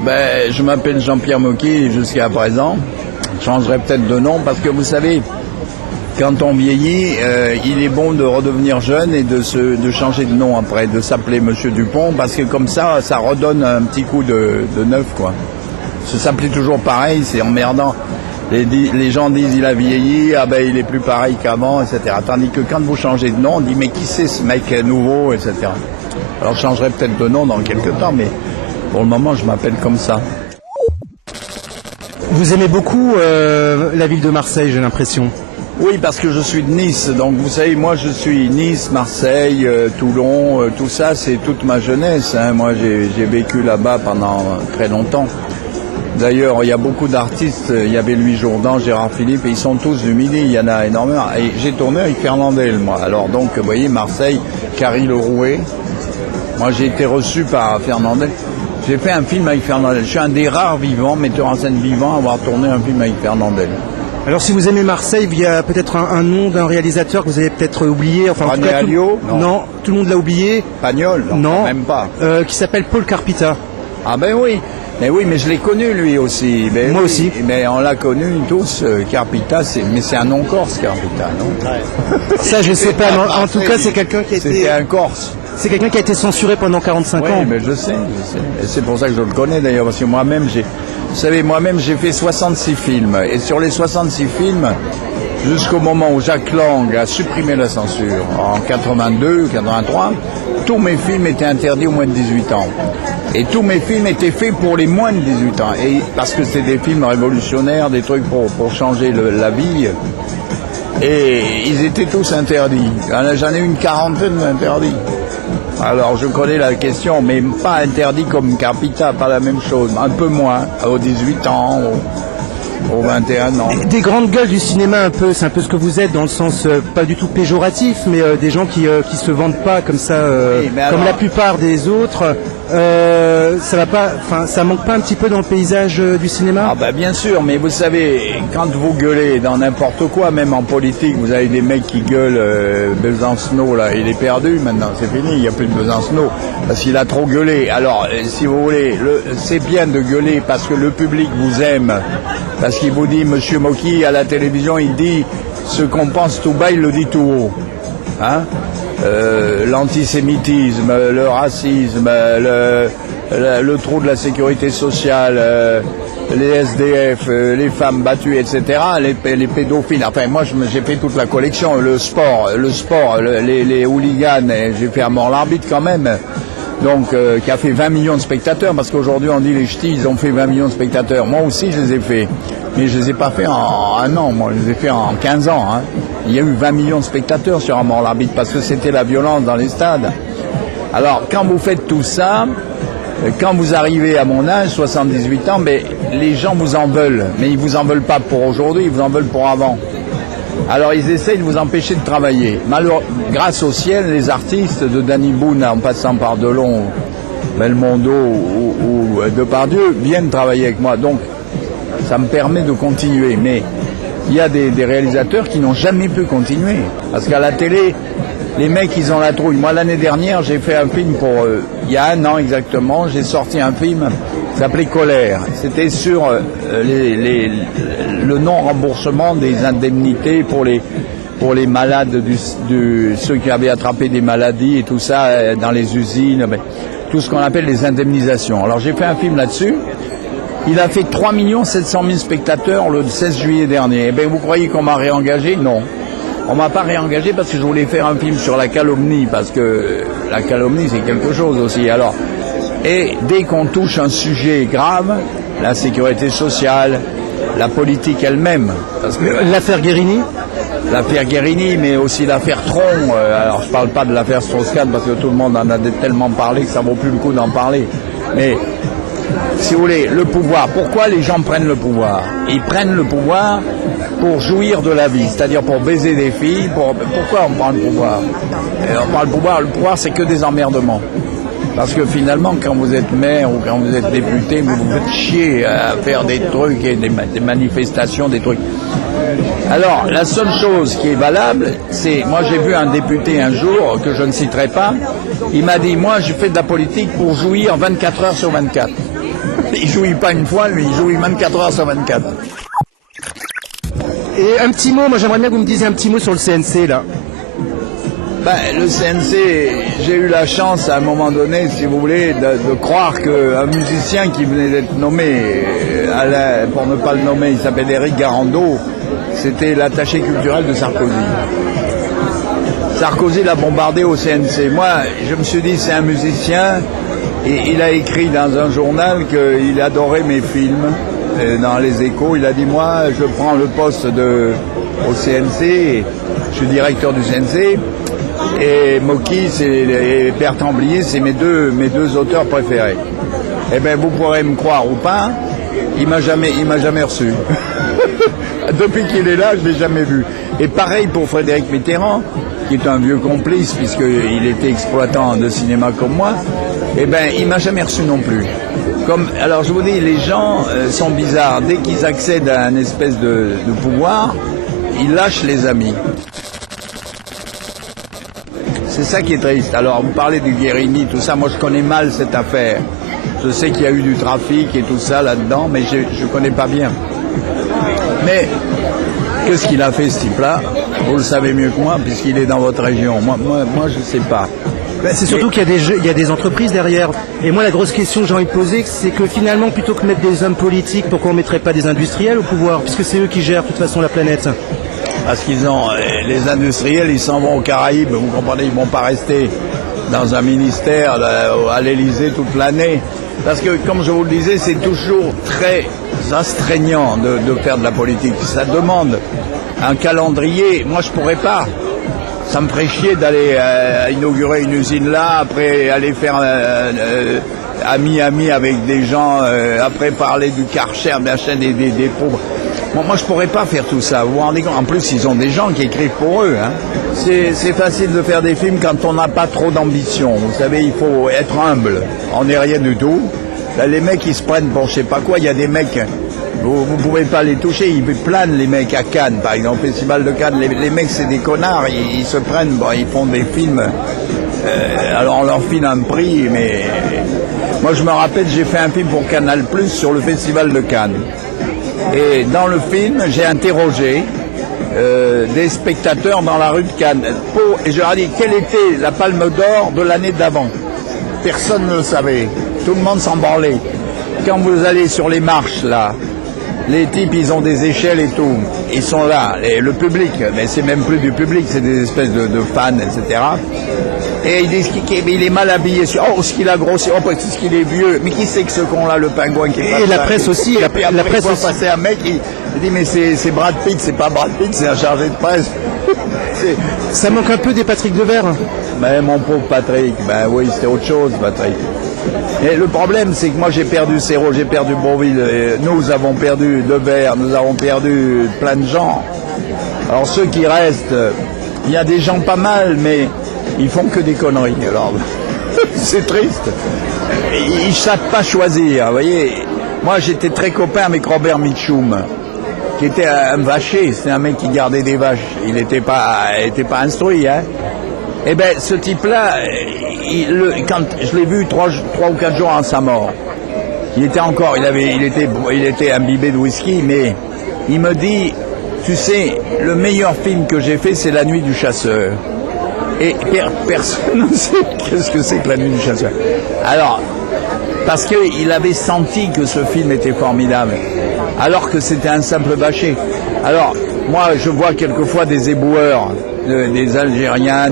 Ben, je m'appelle Jean-Pierre Mocky jusqu'à présent. Je changerai peut-être de nom parce que vous savez, quand on vieillit, il est bon de redevenir jeune et de changer de nom après, de s'appeler Monsieur Dupont, parce que comme ça redonne un petit coup de neuf, quoi. Se s'appeler toujours pareil, c'est emmerdant. Les gens disent il a vieilli, ah ben il est plus pareil qu'avant, etc. Tandis que quand vous changez de nom, on dit mais qui c'est ce mec nouveau, etc. Alors je changerai peut-être de nom dans quelques temps, mais pour le moment je m'appelle comme ça. Vous aimez beaucoup la ville de Marseille, j'ai l'impression. Oui, parce que je suis de Nice, donc vous savez, moi je suis Nice, Marseille, Toulon, tout ça c'est toute ma jeunesse, hein. Moi j'ai vécu là-bas pendant très longtemps. D'ailleurs, il y a beaucoup d'artistes, il y avait Louis Jourdan, Gérard Philippe, et ils sont tous du Midi, il y en a énormément. Et j'ai tourné avec Fernandel, moi. Alors donc, vous voyez, Marseille, Carrie Lerouet. Moi j'ai été reçu par Fernandel. J'ai fait un film avec Fernandel. Je suis un des rares vivants, metteurs en scène vivants, à avoir tourné un film avec Fernandel. Alors si vous aimez Marseille, il y a peut-être un nom d'un réalisateur que vous avez peut-être oublié. Enfin, en tout cas, non, tout le monde l'a oublié. Pagnol, non, même pas. Qui s'appelle Paul Carpita. Ah ben oui. Mais oui, mais je l'ai connu lui aussi. Mais moi oui, aussi. Mais on l'a connu tous. Carpita, mais c'est un nom corse, Carpita, non? Ouais. Ça, je sais pas. En tout cas, c'est quelqu'un qui a été. C'était un Corse. C'est quelqu'un qui a été censuré pendant 45 ans. Oui, mais je sais. Et c'est pour ça que je le connais d'ailleurs, parce que moi-même, vous savez, j'ai fait 66 films. Et sur les 66 films, jusqu'au moment où Jacques Lang a supprimé la censure, en 82, 83, tous mes films étaient interdits aux moins de 18 ans. Et tous mes films étaient faits pour les moins de 18 ans. Et parce que c'était des films révolutionnaires, des trucs pour changer la vie. Et ils étaient tous interdits. J'en ai une quarantaine d'interdits. Alors je connais la question, mais pas interdit comme Carpita, pas la même chose. Un peu moins, aux 18 ans, aux 21 ans. Des grandes gueules du cinéma un peu, c'est un peu ce que vous êtes dans le sens pas du tout péjoratif, mais des gens qui se vendent pas comme ça, oui, comme la plupart des autres. Ça va pas, enfin, ça manque pas un petit peu dans le paysage du cinéma? Ah bah bien sûr, mais vous savez, quand vous gueulez dans n'importe quoi, même en politique, vous avez des mecs qui gueulent. Besancenot là, il est perdu maintenant, c'est fini, il n'y a plus de Besancenot parce qu'il a trop gueulé. Alors, si vous voulez, c'est bien de gueuler parce que le public vous aime, parce qu'il vous dit, Monsieur Mocky à la télévision, il dit ce qu'on pense tout bas, il le dit tout haut, hein. L'antisémitisme, le racisme, le trou de la sécurité sociale, les SDF, les femmes battues, etc., les pédophiles. Enfin, moi, j'ai fait toute la collection. Le sport, les hooligans, j'ai fait à mort l'arbitre quand même. Donc, qui a fait 20 millions de spectateurs, parce qu'aujourd'hui, on dit les ch'tis, ils ont fait 20 millions de spectateurs. Moi aussi, je les ai fait. Mais je les ai pas fait en un an, moi, je les ai fait en 15 ans. Hein. Il y a eu 20 millions de spectateurs sur Amor l'arbitre, parce que c'était la violence dans les stades. Alors, quand vous faites tout ça, quand vous arrivez à mon âge, 78 ans, mais les gens vous en veulent. Mais ils vous en veulent pas pour aujourd'hui, ils vous en veulent pour avant. Alors, ils essayent de vous empêcher de travailler. Malheureusement, grâce au ciel, les artistes, de Danny Boone en passant par Delon, Belmondo ou Depardieu, viennent travailler avec moi. Donc, ça me permet de continuer, mais il y a des réalisateurs qui n'ont jamais pu continuer. Parce qu'à la télé, les mecs, ils ont la trouille. Moi, l'année dernière, j'ai fait un film il y a un an exactement, j'ai sorti un film qui s'appelait Colère. C'était sur le non-remboursement des indemnités pour les malades, ceux qui avaient attrapé des maladies et tout ça dans les usines, tout ce qu'on appelle les indemnisations. Alors, j'ai fait un film là-dessus. Il a fait 3 700 000 spectateurs le 16 juillet dernier. Eh bien, vous croyez qu'on m'a réengagé? Non. On m'a pas réengagé parce que je voulais faire un film sur la calomnie, parce que la calomnie, c'est quelque chose aussi. Alors, et dès qu'on touche un sujet grave, la sécurité sociale, la politique elle-même. L'affaire Guérini? L'affaire Guérini, mais aussi l'affaire Tron. Alors, je parle pas de l'affaire Strauss-Kahn parce que tout le monde en a tellement parlé que ça vaut plus le coup d'en parler. Mais si vous voulez, le pouvoir, pourquoi les gens prennent le pouvoir? Ils prennent le pouvoir pour jouir de la vie, c'est-à-dire pour baiser des filles. Pourquoi on prend le pouvoir? On prend le pouvoir, c'est que des emmerdements. Parce que finalement, quand vous êtes maire ou quand vous êtes député, vous vous faites chier à faire des trucs et des manifestations, des trucs. Alors, la seule chose qui est valable, c'est, moi j'ai vu un député un jour, que je ne citerai pas, il m'a dit, moi je fais de la politique pour jouir 24 heures sur 24. Il jouit pas une fois, lui, il jouit 24 heures sur 24. Et un petit mot, moi j'aimerais bien que vous me disiez un petit mot sur le CNC, là. Le CNC, j'ai eu la chance à un moment donné, si vous voulez, de croire qu'un musicien qui venait d'être nommé, pour ne pas le nommer, il s'appelle Éric Garando, c'était l'attaché culturel de Sarkozy. Sarkozy l'a bombardé au CNC. Moi, je me suis dit, c'est un musicien, et il a écrit dans un journal qu'il adorait mes films, dans les Échos. Il a dit, moi, je prends le poste au CNC, je suis directeur du CNC, et Mocky et Bertrand Blier, c'est mes deux auteurs préférés. Eh bien, vous pourrez me croire ou pas, il m'a jamais reçu. Depuis qu'il est là, je l'ai jamais vu. Et pareil pour Frédéric Mitterrand, qui est un vieux complice, puisqu'il était exploitant de cinéma comme moi, eh ben, il m'a jamais reçu non plus. Alors je vous dis, les gens sont bizarres. Dès qu'ils accèdent à une espèce de pouvoir, ils lâchent les amis. C'est ça qui est triste. Alors, vous parlez du Guérini, tout ça, moi je connais mal cette affaire. Je sais qu'il y a eu du trafic et tout ça là-dedans, mais je connais pas bien. Mais, qu'est-ce qu'il a fait ce type-là? Vous le savez mieux que moi, puisqu'il est dans votre région. Moi je sais pas. C'est surtout qu'il y a des entreprises derrière. Et moi, la grosse question que j'ai envie de poser, c'est que finalement, plutôt que de mettre des hommes politiques, pourquoi on ne mettrait pas des industriels au pouvoir? Puisque c'est eux qui gèrent de toute façon la planète. Parce les industriels, ils s'en vont aux Caraïbes, vous comprenez, ils ne vont pas rester dans un ministère à l'Élysée toute l'année. Parce que, comme je vous le disais, c'est toujours très astreignant de faire de la politique. Ça demande un calendrier. Moi, je pourrais pas. Ça me ferait chier d'aller inaugurer une usine là, après aller faire ami avec des gens, après parler du Karcher, machin, des pauvres. Moi, je pourrais pas faire tout ça. Vous vous rendez compte? En plus, ils ont des gens qui écrivent pour eux. Hein. C'est facile de faire des films quand on n'a pas trop d'ambition. Vous savez, il faut être humble. On n'est rien du tout. Là, les mecs, ils se prennent pour je sais pas quoi. Il y a des mecs, vous pouvez pas les toucher. Ils planent, les mecs, à Cannes, par exemple, au Festival de Cannes. Les mecs, c'est des connards. Ils se prennent, ils font des films. Alors, on leur file un prix, mais... Moi, je me rappelle, j'ai fait un film pour Canal+, sur le Festival de Cannes. Et dans le film, j'ai interrogé des spectateurs dans la rue de Cannes. Et je leur ai dit, quelle était la Palme d'Or de l'année d'avant? Personne ne le savait. Tout le monde s'en branlait. Quand vous allez sur les marches, là, les types, ils ont des échelles et tout. Ils sont là. Et le public, mais c'est même plus du public, c'est des espèces de fans, etc. Et ils disent qu'il est mal habillé. Oh, ce qu'il a grossi. Oh, ce qu'il est vieux. Mais qui c'est que ce con-là, le pingouin qui est pas... Et la presse aussi. Et puis après, la presse aussi. Passer un mec, il dit, mais c'est Brad Pitt, c'est pas Brad Pitt, c'est un chargé de presse. Ça manque un peu des Patrick Devers. Mais mon pauvre Patrick, ben oui, c'était autre chose, Patrick. Et le problème, c'est que moi, j'ai perdu Serrault, j'ai perdu Bourvil. Nous avons perdu Devers, nous avons perdu plein de gens. Alors, ceux qui restent, il y a des gens pas mal, mais... ils font que des conneries, alors c'est triste. Ils savent pas choisir, vous voyez. Moi, j'étais très copain avec Robert Mitchum, qui était un vacher, c'est un mec qui gardait des vaches. Il n'était pas instruit, hein. Eh ben, ce type-là, quand je l'ai vu 3 ou 4 jours avant sa mort, il était imbibé de whisky, mais il me dit, tu sais, le meilleur film que j'ai fait, c'est La Nuit du Chasseur. Et personne ne sait qu'est-ce que c'est que La Nuit du Chasseur. Alors, parce qu'il avait senti que ce film était formidable, alors que c'était un simple bâcher. Alors, moi, je vois quelquefois des éboueurs, des Algériens,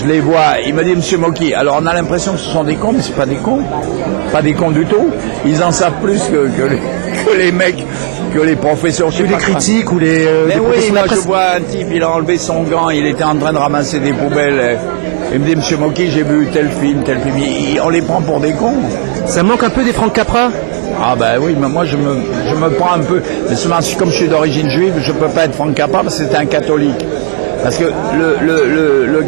je les vois, il me dit, Monsieur Mocky, alors on a l'impression que ce sont des cons, mais c'est pas des cons. Pas des cons du tout. Ils en savent plus que les mecs, que les professeurs. Ou les critiques, ou les... mais oui, moi je vois un type, il a enlevé son gant, il était en train de ramasser des poubelles. Il me dit, Monsieur Mocky, j'ai vu tel film. On les prend pour des cons. Ça manque un peu des Franck Capra? Ah ben oui, mais moi je me prends un peu, mais seulement comme je suis d'origine juive, je ne peux pas être Frank Capra parce que c'était un catholique. Parce que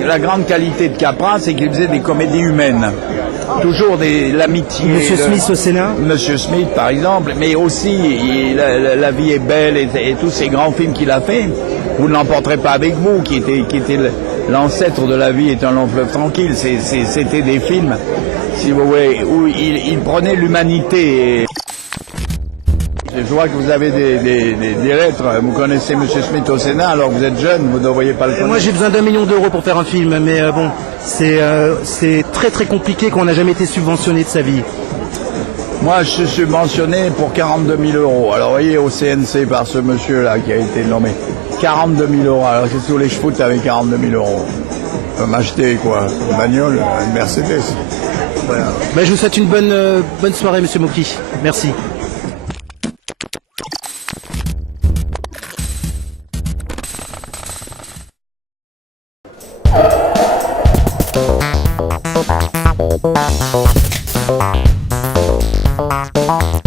la grande qualité de Capra, c'est qu'il faisait des comédies humaines. Toujours l'amitié. Monsieur Smith au Sénat. Monsieur Smith, par exemple, mais aussi La vie est belle et tous ces grands films qu'il a fait. Vous ne l'emporterez pas avec vous, qui était l'ancêtre de La vie est un long fleuve tranquille. C'était des films, si vous voulez, où il prenait l'humanité. Je vois que vous avez des lettres. Vous connaissez M. Smith au Sénat, alors que vous êtes jeune, vous ne devriez pas le connaître. Moi, j'ai besoin d'1 million d'euros pour faire un film, mais bon, c'est très très compliqué qu'on n'a jamais été subventionné de sa vie. Moi, je suis subventionné pour 42 000 euros. Alors, vous voyez, au CNC, par ce monsieur-là qui a été nommé. 42 000 euros. Alors, qu'est-ce que vous voulez que je foute avec 42 000 euros? Je peux m'acheter, quoi? Une bagnole, une Mercedes. Voilà. Ben, je vous souhaite une bonne soirée, monsieur Moki. Merci. Thank you.